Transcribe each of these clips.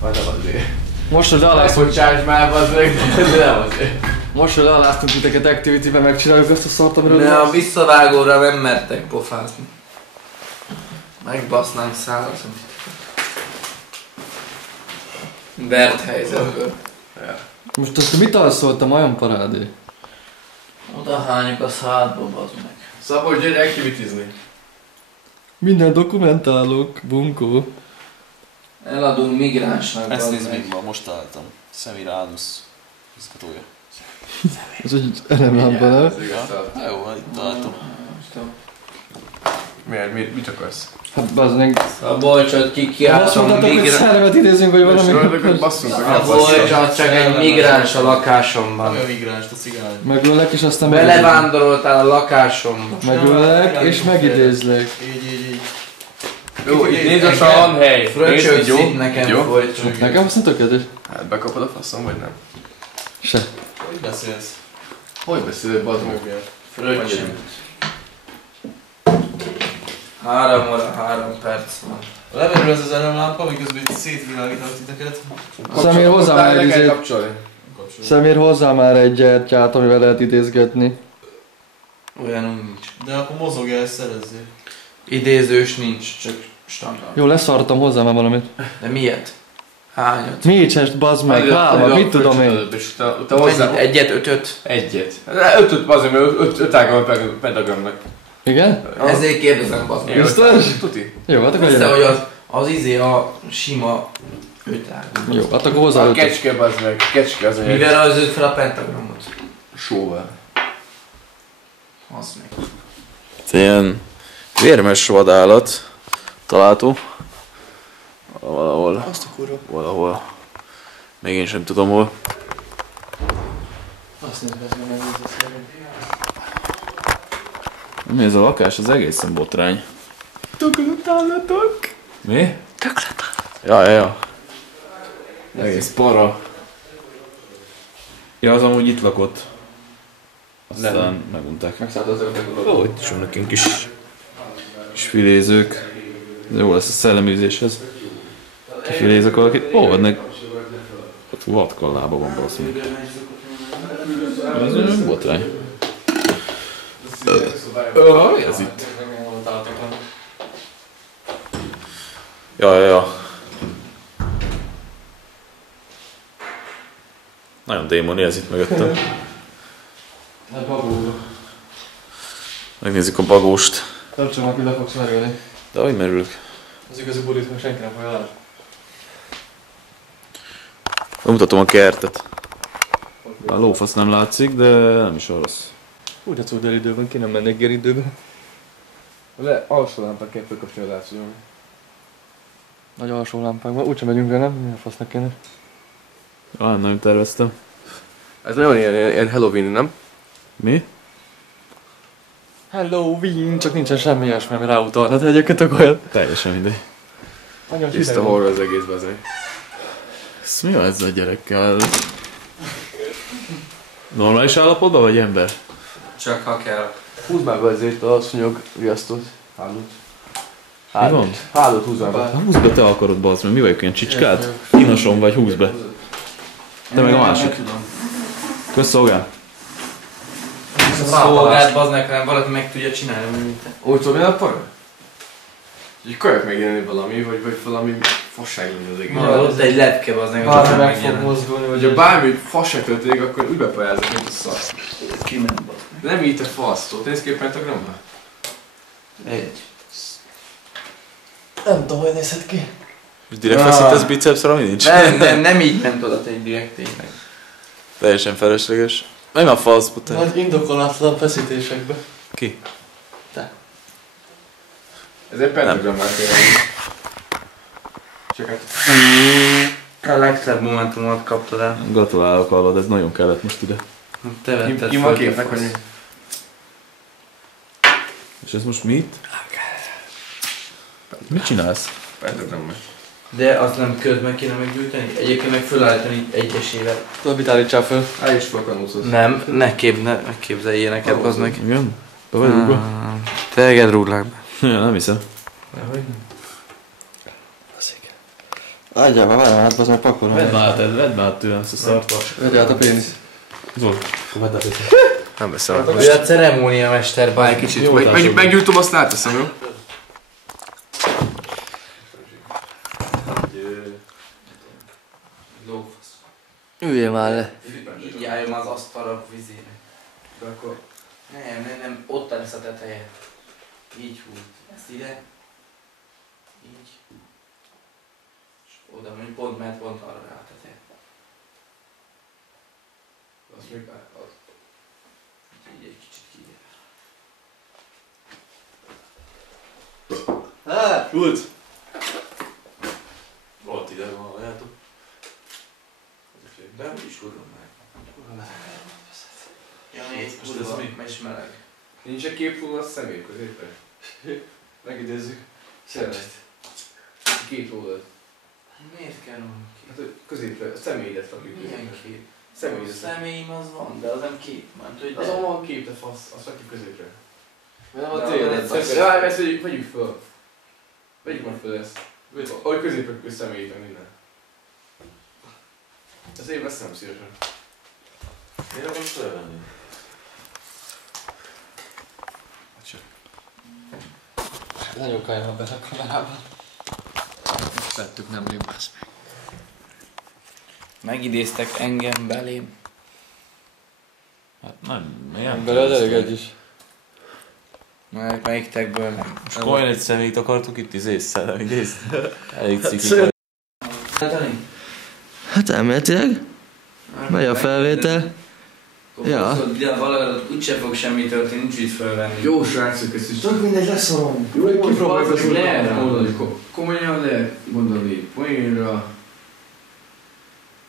Vagy nem azért. Most, hogy lealáztunk... Bocsáss már, bazd meg, de nem azért. Most, hogy lealáztunk titeket Activity-ben, megcsináljuk ezt a szart, amiről... De a visszavágóra nem mertek pofázni. Megbasznánk szárazon. Vert helyzetből. Most azt mit alszolt a majomparádé? Oda hányjuk a szádba, bazd meg. Szabolcs, gyere activitizni. Minden dokumentálok, bunkó. Eladunk migránsnak, Ezt bazd nézd meg. még ma, most találtam. Semiramis izgatója. Ez egy elemlámpa, nem? Ez igaz. Jó, itt találtam. Miért? Mit akarsz? Hát bazdmeg... A bolcsot Azt kikiáltom mondtátok, hogy migráns. szeremet idézünk, vagy valami... Soroldok, hogy basszunk A bolcsot csak egy migráns a lakásomban. Olyan migránst a cigány. Megölek, és aztán Belevándoroltál a lakásomba. megölek, és megidézlek. Így. Jó, itt nézd a salonhely. Fröccsögsz itt nekem folytsuk. Nekem azt tökéletes. Hát bekapod a faszom, vagy nem? Se. Hogy beszélsz? Hogy beszéled, bazd meg? Fröccsögsz. 3 óra, 3 perc van. Lemerül ez az elemlámpa, miközben itt szétvilágítanak titeket. Személy hozzá már egy izét. kapcsolni. Szemér hozzá már egy gyertyát, amivel lehet idézgetni. Olyan nincs. De akkor mozogjál és szerezzél. Idézős nincs, csak standard. Jó, leszartam hozzá már valamit. De miért? Hányat? Mécsest, bazd meg, válva, mit tudom én. És te hozzá... Mennyit? Egyet, ötöt? Egyet. Ötöt, bazd meg, öt ágon pedagognak. Igen? Ezért kérdezem, bazd meg. Biztos? Tuti. Jó, hát akkor Össze, legyen. hogy az izé a sima ötág. Jó, hát akkor hozzá A ötöt. kecske, bazd meg, kecske az, Mivel rajzolt fel a pentagramot? sóval. Az meg. Ilyen vérmes vadállat található. Valahol. Azt a kurva. Valahol. Még én sem tudom hol. Azt nézd, bazd meg, megnézd. Mi ez a lakás? Az egészen botrány. Tökletállatok! Mi? Ja. Egész para. Ja, az amúgy itt lakott. Aztán megunták. Megszállt azokat a gondolatokat. Ó, itt is vannak ilyen kis filézők. De jó lesz a szelleműzéshez. Kifilézek valakit. Ó, ennek... Ott vadkallába van valószínűleg. Ez olyan botrány. Ez itt. Ja. Nagyon démoni ez itt mögöttem. Hát bagó. Megnézzük a bagóst. Tartsam, aki le fogsz merülni. De hogy merülök? Az igazi bulit meg senki nem fogja látni. Bemutatom a kertet. A lófasz nem látszik, de nem is olyan rossz. Úgy de cudel időben, ki nem mennék geridőben. Le, alsó lámpát kell fölkapcsolni a látszódjon. Nagy alsó lámpákban, úgysem megyünk el, nem? Milyen fasznak kéne. Nem terveztem. Ez nagyon ilyen Halloween, nem? Mi? Halloween, csak nincsen semmi ilyesmi, ami ráutalna, de egyébként tök olyan. Teljesen mindegy. Nagyon Tiszta hideg van. horror az egész, bazd meg. Ez mi van ezzel a gyerekkel? Normális állapotban vagy ember? Csak ha kell. Húzd már be ezért a szúnyog riasztót. Hálót. Mi van? Hálót húzd már be. Húzd be, te akarod, bazd meg. Mi vagyok ilyen csicskát? Inosom vagy, húzd be. Te meg a másik. Kösz szolgál. Szolgált, bazd meg, hanem valaki meg tudja csinálni, mint te. Úgy szól, milyen a para? Így kölyök megjelenni valami, vagy valami fasság lenni az egész. Ott egy lepke, bazd meg, Bármi csak meg fog megjelen. mozdulni, vagy Hogyha bármi fasság történik, akkor úgy bepajázok, mint a szar. Ki nem, bazd De nem így te fasz, ott néz ki a pentagrammal? meg. Egy. nem tudom, hogy nézhet ki. És direkt feszítesz bicepsre, ami nincs? Nem így ment oda te egy direkt tényleg. Teljesen felesleges. Nem a falsz, puta. Nagy indokolatlan feszítésekbe. Ki? Ez egy pentagrammal kell lenni. Csak hát... A legszebb momentumot kaptad el. Gratulálok, hallod, ez nagyon kellett most ide. Te vetted Ki van képnek, hogy mi? És ez most mit? Mit csinálsz? Pentagrammal. De azt nem közben kéne meggyújtani? Egyébként meg fölállítani egyesével. Tudod, mit állítsál föl? Állj is fel a kanózhoz. Nem, ne képzelj ilyeneket, bazd meg. Igen? Be vagy rúgva? Teged rúglák be. Ja, nem hiszem. Dehogy? Adjál már, várjál, hát az meg pakolom. Vedd már tőlem ezt a szart. Vedd át a pénisz. Zoli, vedd át ezt. Nem veszem. Ő a ceremónia mester, Várj egy kicsit, meggyújtom, azt ráteszem, jó? Lófasz. Üljél már le. Így álljon az asztalra vizére. De akkor... Nem, ott lesz a teteje. Így húzd. Ezt ide. Így. És oda mondjuk pont, mert pont arra rá a teteje. Azt még... Így egy kicsit kijön. Schulz! Volt ide van, halljátok? De úgy is tudom meg. Ja, még kurva, mert is meleg. Nincs egy képfull a személy középre? Megidézzük. Szerest. Kép rólad. Miért kell róla kép? Hát hogy középre, a személyedet rakjuk Milyen középre. kép? Személyedet. A személyim az van, de az nem kép. Mert hogy Azon van kép, de fasz, azt rakjuk középre. Nem a tényleg. Ja, ezt vegyük föl. Vegyük már föl ezt. Ahogy középre rakjuk a személyét, meg minden. Ezt én veszem szívesen. Miért akarsz felvenni? Nagyon kajma be a kamerában. Most vettük nemrég, bassz meg. Megidéztek engem belém. Hát nem, milyen? Belőled elég egy is. Melyik tekből meg? Most komolyan egy személyt akartuk itt észre, idézni. Elég cikik. Hát elméletileg. Megy a felvétel. Ja. Valahogy úgyse fog semmi történni, nincs itt fölvenni. Jó srácok, ezt is Tök mindegy, leszorom. jó, hogy kipróbáljuk azt, hogy lehet lehet mondani, komolyan lehet mondani, poénra.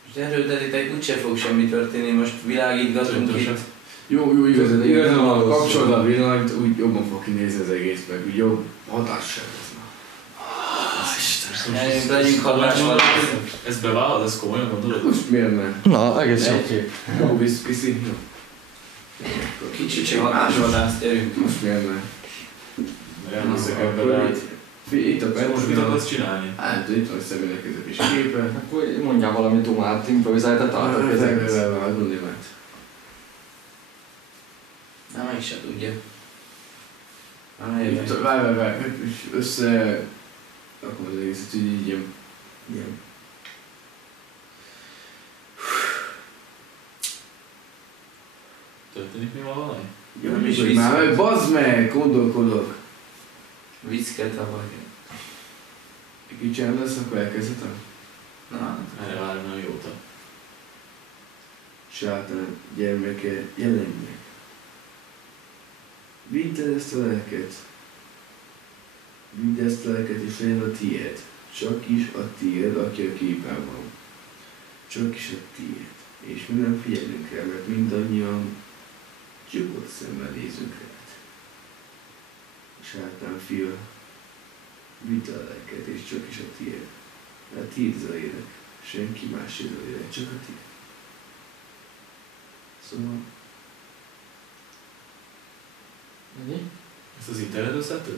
Most erőltetitek, úgyse fog semmi történni, most világítgatunk itt. Jó, igazán van, kapcsolod a villanyt, úgy jobban fog kinézni az egész, meg úgy jobb hatással lesz. Legyünk hallásval. Ezt bevállalod, ezt komolyan gondolod? Most miért nem? Na, egész jó. Jó, viszi. Kicsit csak hatásvadást gyerünk. Most miért nem? Nem hiszek ebben át. Itt a perc. Most mit akarsz csinálni? Hát, itt van a személynek ez a kis képe. Akkor mondjál valami dumát, improvizálj, te találtak ezeket. Nem, meg se tudja. Várj, össze... Akkor az egészet, hogy így ilyen... Történik mi valami? Jó, Nem is hogy vissza. már, bazd meg, gondolkodok. Vicckeltem vagy. Kicsit csend lesz, akkor elkezdhetem? Na, Erre várom mióta. Sátán gyermeke, jelenjek. Vidd el ezt a lelket. Vidd ezt a lelket, és legyen a tiéd. Csak is a tiéd, aki a képen van. Csak is a tiéd. És mi nem figyelünk rá, mert mindannyian csukott szemmel nézünk rád. Sátán fia, vidd a lelket, és csak is a tiéd. A tiéd az a lélek. Senki más ez a lélek, csak a tiéd. Szóval... Mi? Ezt az internetre szedted?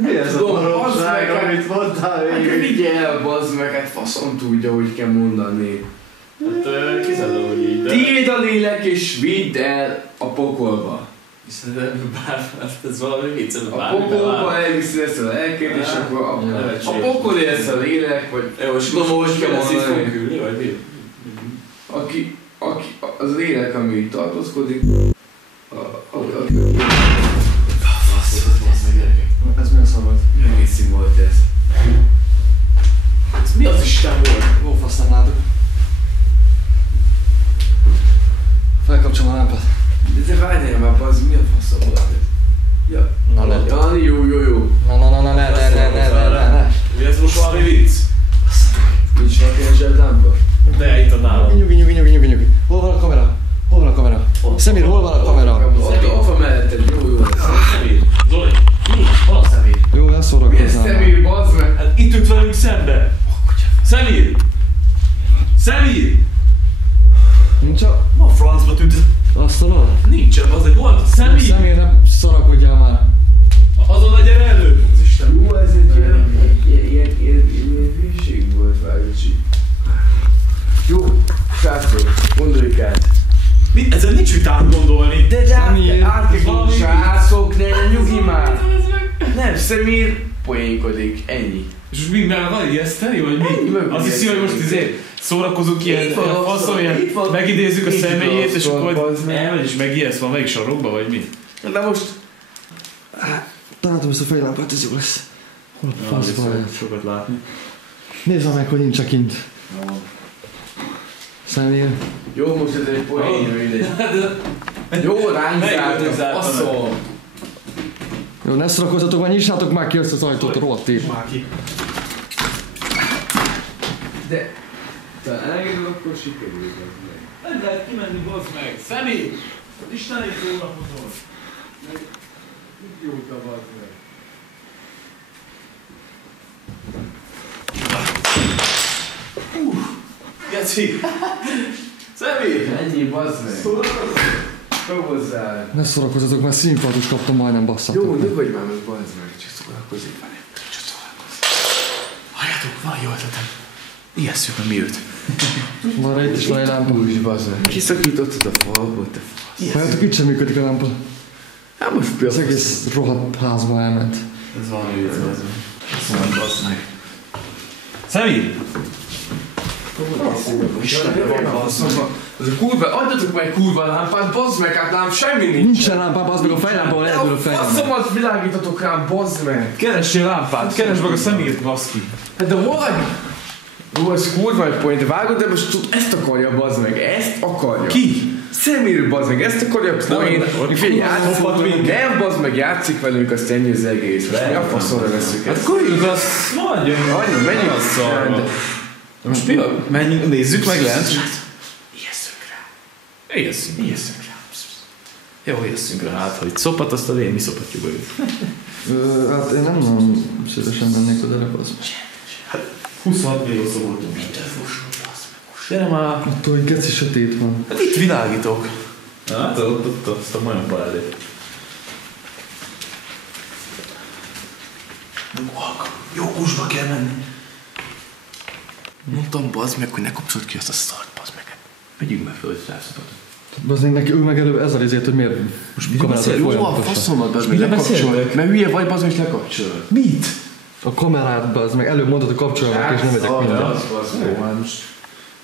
Mi ez a baromság, amit mondtál Hát végig? vigyel, bazd meg, hát faszom tudja, hogy kell mondani. Hát kizárólag, hogy így, de... Tiéd a lélek, és vidd el a pokolba. Hiszen ez valami vicc, ez A bármi pokolba bevál. elviszi ezt a lelket, és akkor a Nevetséges. pokol lesz a lélek, vagy Jó, és tudom, hogy kell ezt itt fogunk mondani. ülni, vagy mi? Aki, az a lélek, ami itt tartózkodik, Ez mi a szar volt? milyen szín volt ez? Ez mi az Isten volt? Ó, fasz, nem látok. Felkapcsolom a lámpát. De te várjál már, bazd, mi a faszom volt ez? Ja, Na, ne. Jani, jó. Ne. Mi ez most valami vicc? Nincs valaki a zseblámpa? De itt a nálam. Nyugi. Hol van a kamera? Szemér, hol van a kamera? Ott van melletted, jó. Szemér, Zoli, mi? Hol a Szemér? Jó, Mi ez elszórakozzál. személy, bazd meg? Hát itt ült velünk szembe. Szemér! Szemér! Nincs a Ma a francba tűnt. asztalon? Nincsen, az egy volt. Szemér! Szemér, nem szorakodjál már. Azon a gyere Szemír poénkodik, ennyi. És most mi, mert van ijeszteni, vagy mi? Azt hiszi, hogy most szórakozunk ilyen faszon, ilyen megidézzük a személyét, és akkor elmegy és megijeszt van melyik sarokba, vagy mi? De most... Tanálatom ezt a fejlámpát, ez jó lesz. Hol a faszba lehet? Sokat látni. Nézd meg, hogy nincs a kint. Személy. Jó, most ez egy poén, mindegy. Jó, ránk zártak, faszom. Jó, ne szorakozzatok, már nyissátok már ki ezt az ajtót, a rohadt épp. Már ki. De... Te elengeded, akkor sikerül. Nem lehet kimenni, bazd meg! Személy! Istenét szórakozol! Jó tabad meg. Geci! Személy! Ennyi, bazd meg. Hozzá. Ne szorakozzatok, már színpadot kaptam, majdnem basszátok. Jó, ne vagy már meg, bazd meg. Csak szórakozik velem. Csak szórakozik. Halljátok, van jó ötletem. Ijesszük meg mi őt. Van itt is van egy lámpa. Úgy, bazd meg. Kiszakítottad a falból, te fasz. Halljátok, itt sem működik a lámpa. Hát most Az egész rohadt házba elment. Ez valami vicc, bazd meg. Szóval bazd meg. Személy! Istenre van basszomba. Az a kurva, adjatok meg kurva lámpát, bazd meg, hát lám semmi nincs. Nincsen lámpám, bazd meg, a fejlámpával eldől a fejembe. Faszomat világítatok rám, bazd meg. Keressél lámpát, keresd meg a személyt, baszki. Hát de hol? Jó, ez kurva egy point, vágod, de most ezt akarja, bazd meg, ezt akarja. Ki? Személyről, bazd meg, ezt akarja point. Fél játszik, nem, bazd meg, játszik velünk, azt ennyi az egész. Most mi a faszonra veszünk Hát ezt? kurjunk azt, mondja. Annyi, menjünk a szarba. Most mi a... Menjünk, nézzük meg lent. Ijesszünk rá. Ijesszünk. Ijesszünk rá. Jó, ijesszünk rá. Hát, ha itt szopat, azt a mi szopatjuk őt. Hát én nem nagyon szívesen mennék oda, bazd meg. Hát 26 millió szó voltunk. Mitől fosod, bazd meg? Gyere már. Attól, hogy geci sötét van. Hát itt világítok. Hát ott azt a majom elé. Jó kusba kell menni. Mondtam, bazd meg, hogy ne kapcsold ki azt a szart, bazd meg. Megyünk be föl, hogy rászabad. Bazd meg, neki ő meg előbb ezzel izért, hogy miért kamerát Jó, a folyamatosan. faszomat, bazd meg, Mire lekapcsolj. beszéltek? Mert hülye vagy, bazd meg, és lekapcsol. Mit? A kamerát, bazd meg, előbb mondod, hogy kapcsolom meg, és nem megyek minden. Az, bazd meg. Jó, hát most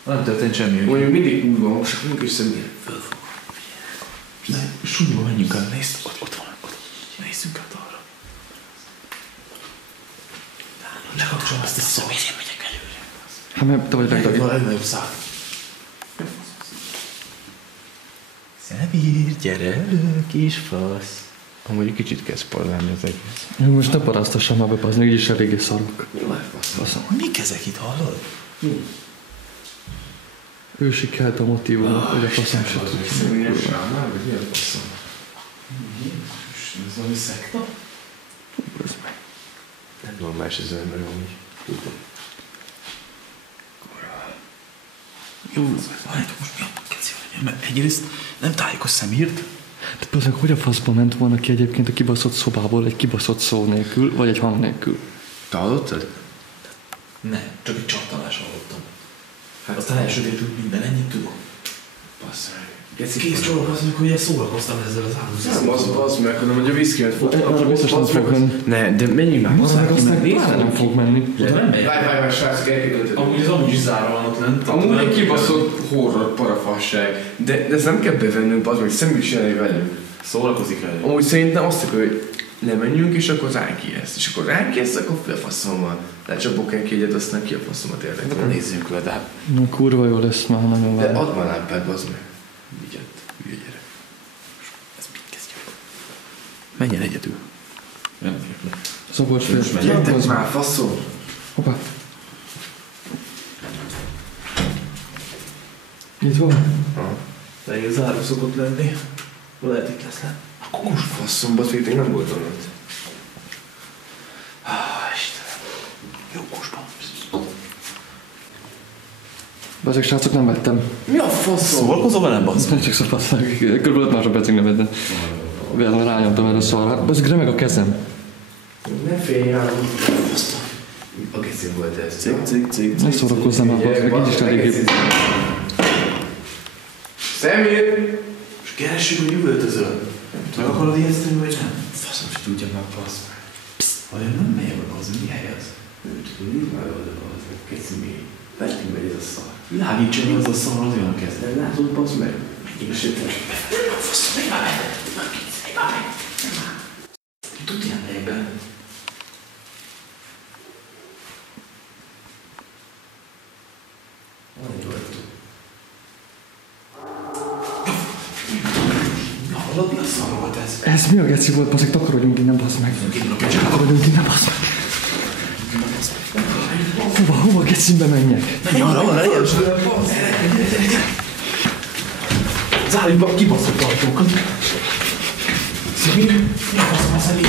nem történt semmi. Mondjuk mindig kurva hangsak, mondjuk is személyen. Fölfog. Súlyba menjünk el, nézd, ott van, ott. Nézzünk át arra. Lekapcsolom ezt a szót. Miért megyek előre? Hát mert te vagy Neked van legjobb. legnagyobb szád. Szemír, gyere elő, kis fasz. Amúgy kicsit kezd parlálni az egész. Jó, most ne parasztassam már be, bazd meg, így is eléggé szarok. Jó, faszom. Mik ezek itt, hallod? Ő sikelt a motívumot, hogy a faszom se tud. Személyen sámár, vagy mi a faszom? Ez valami szekta? Nem normális ez ember amúgy. Tudom. Jó, várjátok, most mi a keci vagy? Mert egyrészt nem tájékos Szemírt. De bazd meg, hogy a faszba ment volna ki egyébként a kibaszott szobából egy kibaszott szó nélkül, vagy egy hang nélkül? Te hallottad? Nem, csak egy csattanás hallottam. Hát aztán elsötétült minden, ennyit tudom. Bassz meg. Kész csorog az meg, hogy én szórakoztam ezzel az Nem, áldozattal. az meg, hanem hogy a viszkimet Arra biztos nem fog menni. Ne, de menjünk már. Bazd meg, azt meg pláne nem fog menni. Várj, srácok, elképzelhető. Amúgy is zárva van ott lent. Amúgy egy kibaszott horror parafasság. De ezt nem kell bevennünk, bazd meg, szemünk is jelenleg velünk. Szórakozik el. Amúgy szerintem azt akarja, hogy lemenjünk, és akkor ránki ezt. És akkor ránki ezt, akkor fő a faszommal. Lecsapok egy egyet, aztán ki a faszomat Akkor érdekel. nézzünk le, de hát... Na, kurva jó lesz már, nagyon De várom. add már lámpát, bazd meg. Vigyed, hülye gyerek. Ez mit kezdjük? Menjen egyedül. Nem megyek le. Szabolcs fél. Gyertek már, faszom! Hoppá. Nyitva van? De zárva szokott lenni. Lehet itt lesz le. Akkor most faszom, bazd meg, én nem voltam ott. Istenem. Jó kusban. Ezek srácok, nem vettem. Mi a faszom? Szórakozol velem, bazd? Nem csak szopasznak. Körülbelül 5 másodpercig nem vettem. Véletlenül rányomtam erre a szarra. Ez remeg a kezem. Ne félj rám. A kezém volt ez. Cég. Ne szórakozzam már, bazd meg, így is eléggé. Szemér! És keressük, hogy üvöltözöl. Meg akarod ijeszteni, vagy nem? Faszom, se tudja már, bazd meg. Vajon nem melyek az, mi hely az? Nem tudom, nincs már oda az, keci még. Vettünk meg ez a szar. Világítson az a szar, az olyan kezd. De látod, basz meg. Én se tudom. Fasz, meg már meg. Nem kész, meg már meg. Tud ilyen helyben. Van egy ajtó. Hallod, mi a szar volt ez? Ez mi a geci volt, baszik, takarodjunk innen, bassz meg. Takarodjunk innen, bassz meg. Hova gecimbe menjek? Menj arra, legyen! Zárjuk be a kibaszott ajtókat! Személy? Mi a faszom a személy?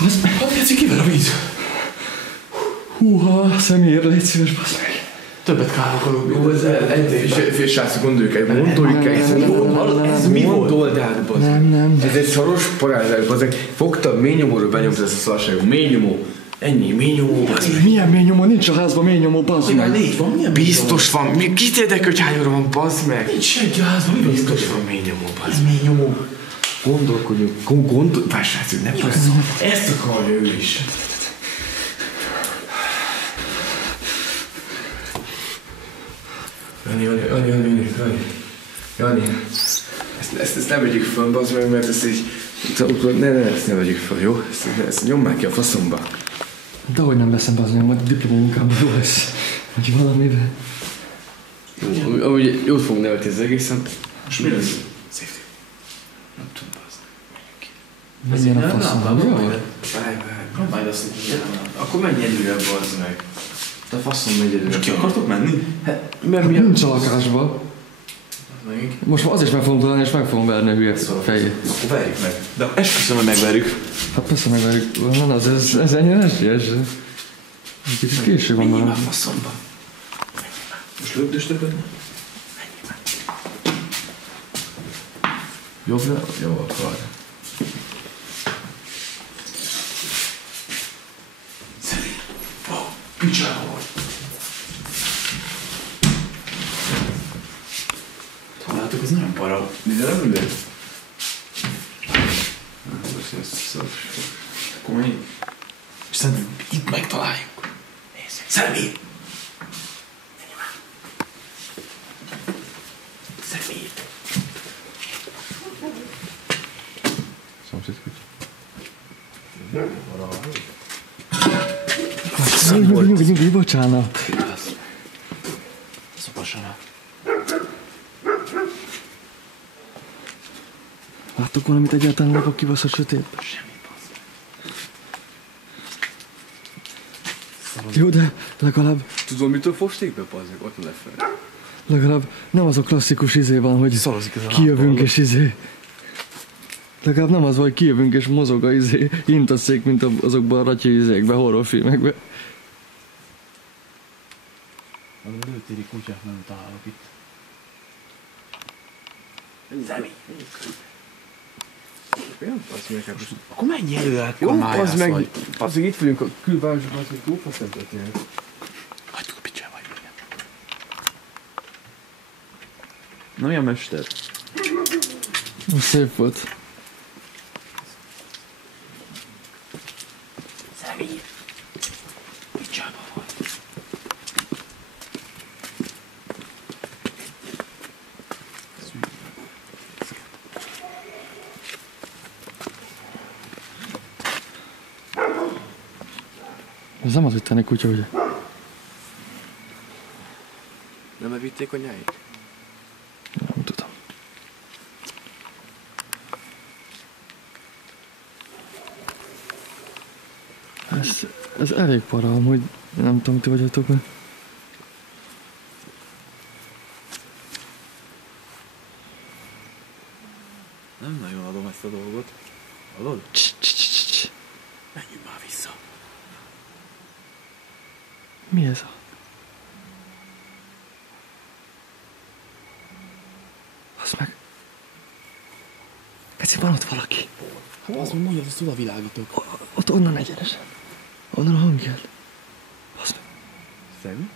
Bassz meg! Hogy geci, kivel a víz? Húha, személyre, légy szíves, bassz meg. Többet károk. Jó, ez egy srácok, gondoljuk el. Ez mi volt? Oldád, bazd. Nem. Ez egy szaros parázsák, bazd. Fogtad, mély nyomóra benyomtad ezt a szarságot. Mély nyomó. Ennyi, mély nyomó, bazd. Milyen mély nyomó? Nincs a házban mély nyomó, bassz meg. Légy van, milyen biztos van. Kit érdekel, hogy hány óra van, bazd meg? Nincs senki a házban, mi biztos van mély nyomó, bazd. Ez mély nyomó. Gondolkodjunk. Várj, srácok, ne passz. Ezt akarja ő is. Jani, ezt ne vegyük föl, bazd meg, mert ezt így... ezt ne vegyük föl, jó? Ezt nyomd már ki a faszomba. Dehogy nem veszem, bassz meg, majd diplomamunkámban jó lesz. Vagy valamivel. Jó, ahogy jót fogunk nevetni az egészen. Most mi lesz? Safety. Nem tudom, bazd. Menjen a faszomba. Várj. Próbálj azt, hogy akkor menj egyre, bazd meg. De faszom megy egyre. Ki akartok menni? Hát, mert mi Nincs a lakásba. Most azért is meg fogom találni, és meg fogom verni a hülye fejét. Akkor verjük meg. De esküszöm, hogy megverjük. Hát persze megverjük. Van az, ez ennyire esélyes. Kicsit késő van Menjél már. már faszomba. Most lögdösd ebben? Jobbra? Jó, akkor. Picsába vagy. Találtuk, ez nagyon para. De nem ülő? Most ez szó. Akkor menj. És szerintem itt megtaláljuk. Nézzük. Személy! Személy! Szomszéd kutya. Nyugi, bocsánat. Szopassanak. Láttok valamit egyáltalán a kibaszott sötétben? Semmi basz. Jó, de legalább Tudom, mitől fogték be, pazzak? Ott lefelé. legalább nem az a klasszikus izé van, hogy Szorozik ez a kijövünk lábbal. és izé. Legalább nem az van, hogy kijövünk és mozog a izé hintaszék, mint azokban a ratyi izékben, horrorfilmekben. A lőtéri kutyát nem találok itt. Személy! Jó, az meg hát most... Akkor menj elő, akkor Jó, májász az meg... vagy. Az meg itt vagyunk a külvárosban, az meg túl faszem történet. Hagyjuk a picsába, hogy legyen. Na mi a mester? Most szép volt. Személy! Picsába vagy. Ez nem az itteni kutya, ugye? Nem evitték a nyáit? Nem tudom. Ez elég para, amúgy nem tudom, ti vagytok meg. Nem nagyon adom ezt a dolgot. Hallod? Menjünk már vissza. Mi ez a... Az meg... Keci, van ott valaki. Hát azt mondja, hogy ezt oda világítok. Ott onnan egyenesen. Onnan a hang jön. Az meg... Szemi?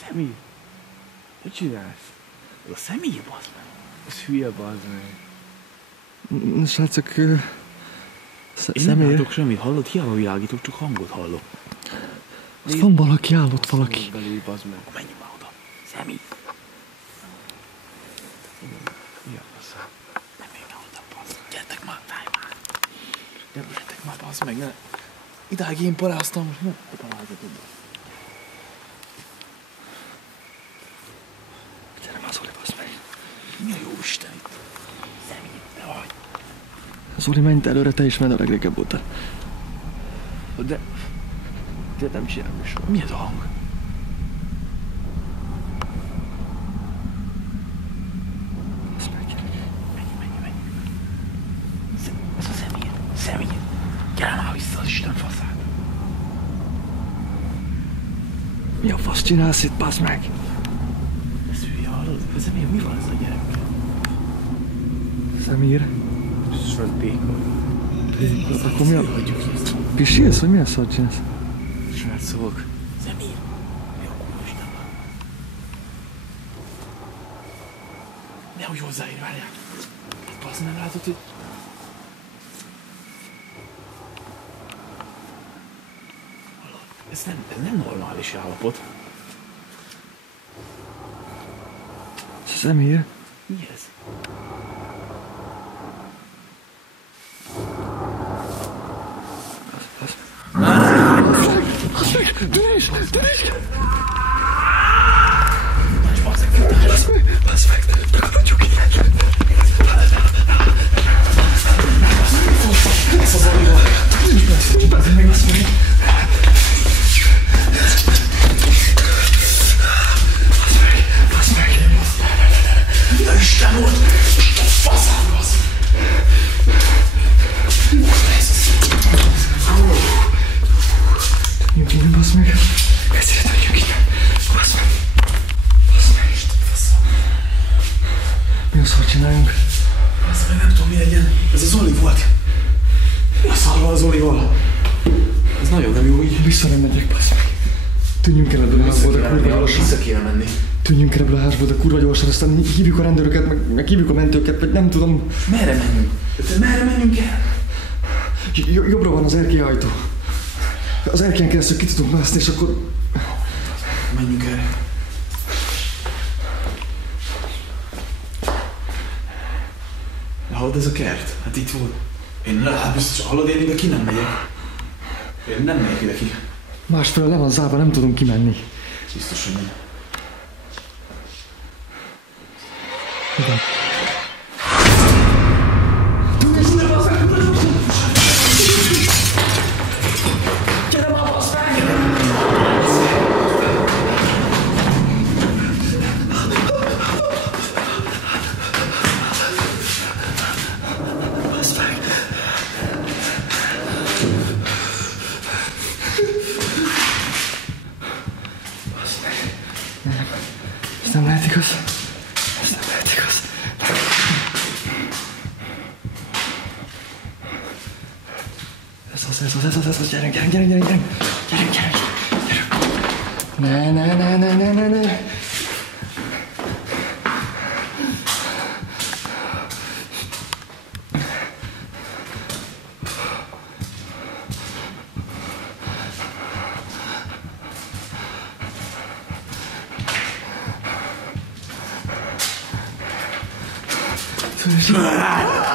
Szemi? Mit csinálsz? Ez a Szemi, bazd meg. Ez hülye, bazd meg. Srácok, Én nem személy. látok semmit, hallod? Hiába világítok, csak hangot hallok. Azt van valaki, állott valaki. Belül, bazd meg. Menjünk már oda. Szemi. Mi a fasz? Nem menjünk már oda, bazd. Gyertek már, fáj már. Gyertek már, bazd meg. Ne. Idáig én paráztam, most ne parázzatok. Gyere már, Zoli, bazd meg. Mi a jó Isten itt? Szemi, te vagy. Zoli, menj te előre, te is menj, a legrégebb voltál. De nem csinálom is. Mi ez a hang? Bazd meg. Menj. Ez a Szemér. Szemér. Gyere már vissza az Isten faszát. Mi a fasz csinálsz itt, bazd meg? Ez hülye, hallod? Ez mi van ez a gyerek? Szemír. Ez van béka. Akkor mi a... Pisilsz, vagy milyen szart csinálsz? Srácok. Szemér. Mi a kurva Isten van? Nehogy hozzáér, várjál. Basz, nem látod, hogy... Hallod? Ez nem normális állapot. Szemír. Mi ez? Tűnés! Bazd meg! Ragadjuk ki! Ez az Olival! Bazd meg! Isten volt! Faszám, bazd! Tűnjünk innen, bazd meg! Ezért tűnjünk innen! Bazd meg! Mi a szart csináljunk? Bazd meg, nem tudom mi legyen. Ez az Oli volt. Mi a szarva az Olival? Ez nagyon nem jó így. Vissza nem megyek, bazd meg! Tűnjünk el ebből a házból, de kurva gyorsan! Vissza kéne menni. Tűnjünk el ebből a házból, de kurva gyorsan, aztán hívjuk a rendőröket, meg hívjuk a mentőket, vagy nem tudom. Merre menjünk? Merre menjünk el? Jobbra van az erkélyajtó. Az erkélyen keresztül ki tudunk mászni, és akkor... Menjünk erre. Hallod, ez a kert? Hát itt volt. Hát biztos, hallod, én ide ki nem megyek. Én nem megyek ide ki. Másfelől le van zárva, nem tudunk kimenni. Biztos, hogy nem. Igen. Ez nem lehet igaz. Ez nem lehet igaz. Ez az, gyerünk. Ne. Tűnés.